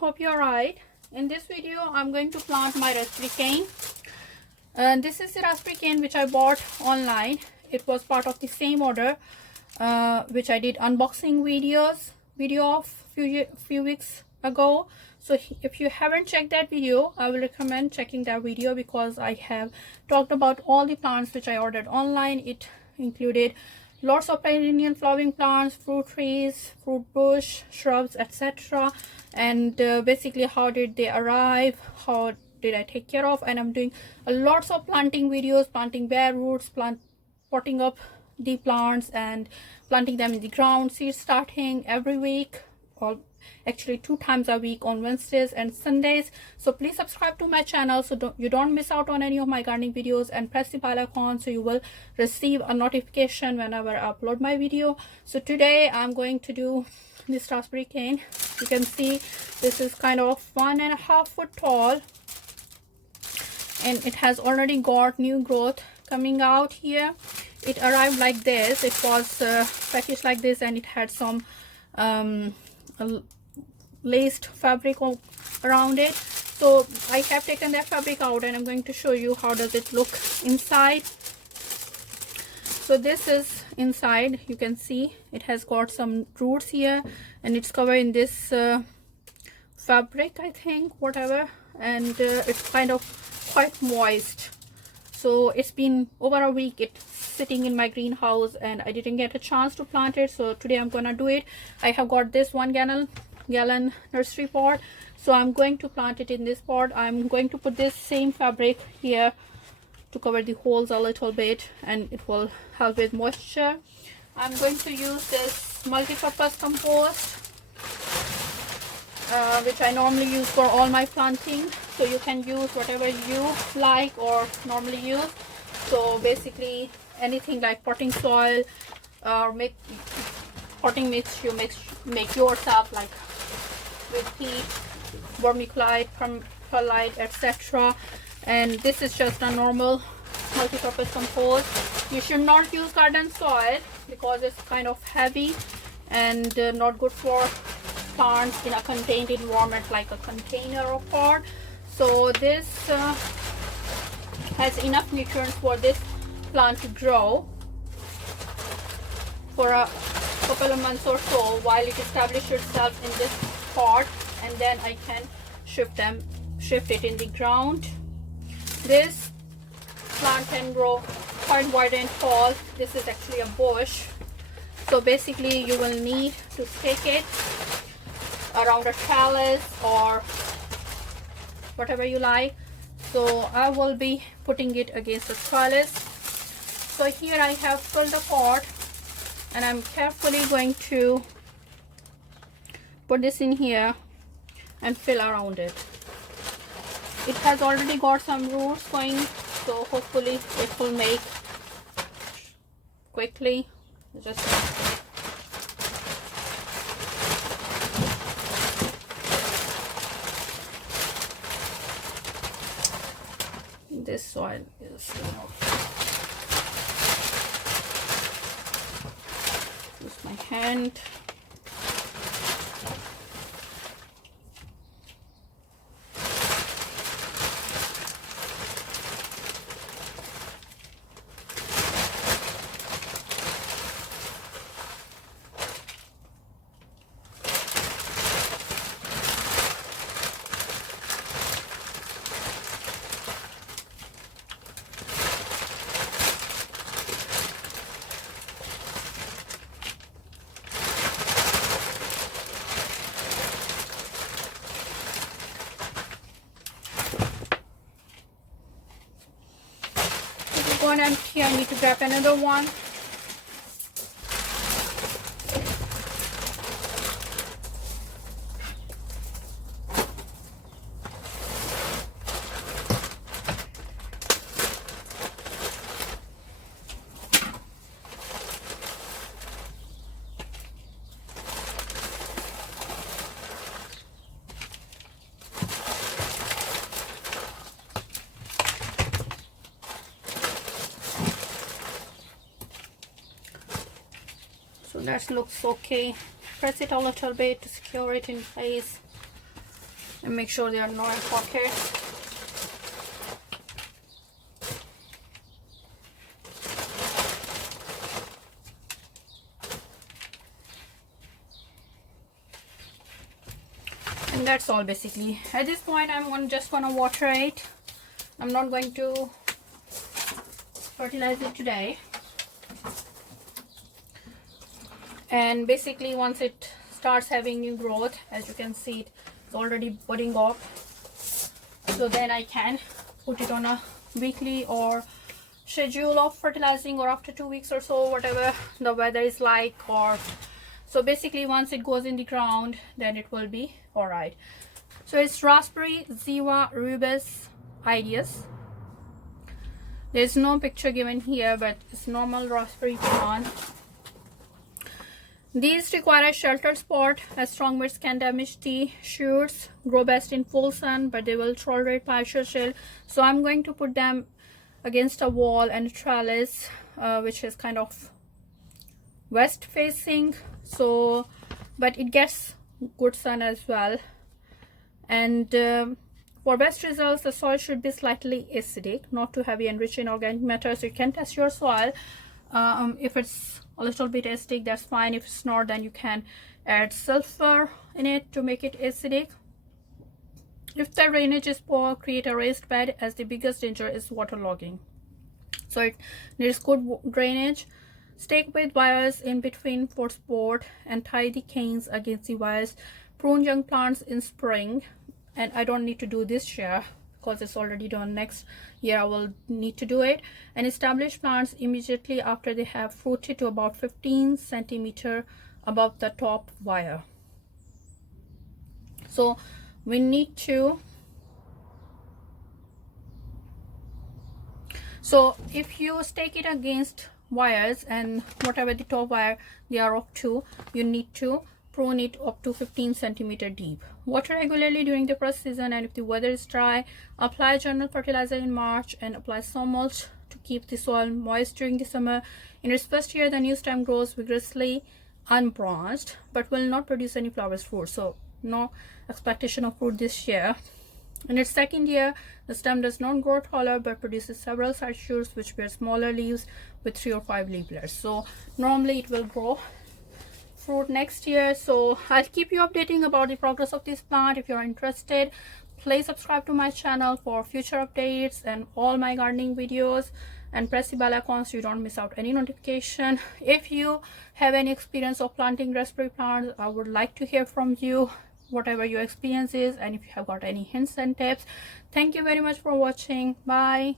hope you're right. In this video I'm going to plant my raspberry cane. And this is the raspberry cane which I bought online. It was part of the same order which I did unboxing video of few weeks ago. So if you haven't checked that video, I will recommend checking that video because I have talked about all the plants which I ordered online. It included lots of perennial flowering plants, fruit trees, fruit bush, shrubs, etc. And basically how did they arrive, how did I take care of, and I'm doing lots of planting videos, planting bare roots, potting up the plants and planting them in the ground, seed starting every week, or actually 2 times a week on Wednesdays and Sundays. So please subscribe to my channel so you don't miss out on any of my gardening videos, and press the bell icon so you will receive a notification whenever I upload my video. So today I'm going to do this raspberry cane. You can see this is kind of 1.5 foot tall, and it has already got new growth coming out here. It arrived like this. It was packaged like this, and it had some laced fabric around it. So I have taken that fabric out and I'm going to show you how does it look inside. So this is inside. You can see it has got some roots here, and it's covered in this fabric, I think, whatever, and it's kind of quite moist. So it's been over a week it's sitting in my greenhouse and I didn't get a chance to plant it, so today I'm gonna do it. I have got this 1 gallon nursery pot, so I'm going to plant it in this pot. I'm going to put this same fabric here to cover the holes a little bit, and it will help with moisture. I'm going to use this multi-purpose compost which I normally use for all my planting. So you can use whatever you like or normally use. So basically anything like potting soil or potting mix you make yourself, like with peat, vermiculite, perlite, etc. And this is just a normal multi-purpose compost. You should not use garden soil because it's kind of heavy and not good for plants in a contained environment like a container or pot. So this has enough nutrients for this plant to grow for a couple of months or so while it establishes itself in this pot, and then I can shift it in the ground. This plant can grow quite wide and tall. This is actually a bush, so basically you will need to stake it around a trellis or whatever you like. So I will be putting it against the trellis. So here I have filled the pot and I'm carefully going to put this in here and fill around it. It has already got some roots going, so hopefully it will make quickly. Just this soil is use my hand. One empty, I need to grab another one. So that looks okay. Press it a little bit to secure it in place. and make sure there are no air pockets. And that's all basically. At this point I'm just gonna water it. I'm not going to fertilize it today. And basically once it starts having new growth, as you can see it's already budding up, so then I can put it on a weekly or schedule of fertilizing, or after 2 weeks or so, whatever the weather is like. Or so basically once it goes in the ground, then it will be all right. So it's Raspberry Zeva rubus ideas. There's no picture given here, but it's normal raspberry plant. These require a sheltered spot as strong winds can damage the shoots. Grow best in full sun, but they will tolerate partial shade. So I'm going to put them against a wall and a trellis, which is kind of west facing, so but it gets good sun as well. And for best results, the soil should be slightly acidic, not too heavy and rich in organic matter. So you can test your soil. If it's a little bit acidic, that's fine. If it's not, then you can add sulfur in it to make it acidic. If the drainage is poor, create a raised bed, as the biggest danger is waterlogging. So it needs good drainage. Stake with wires in between for support and tie the canes against the wires. Prune young plants in spring, and I don't need to do this year because it's already done. Next year I will need to do it. And establish plants immediately after they have fruited to about 15 centimeters above the top wire. So we need to, so if you stake it against wires and whatever the top wire they are up to, you need to prune it up to 15 centimeters deep. Water regularly during the first season, and if the weather is dry, apply general fertilizer in March and apply some mulch to keep the soil moist during the summer. In its first year, the new stem grows vigorously unbranched but will not produce any flowers, fruit. So no expectation of fruit this year. In its second year, the stem does not grow taller but produces several side shoots which bear smaller leaves with 3 or 5 leaflets. So normally it will grow fruit next year. So I'll keep you updating about the progress of this plant. If you're interested, please subscribe to my channel for future updates and all my gardening videos, and press the bell icon so you don't miss out any notification. If you have any experience of planting raspberry plants, I would like to hear from you, whatever your experience is, and if you have got any hints and tips. Thank you very much for watching. Bye.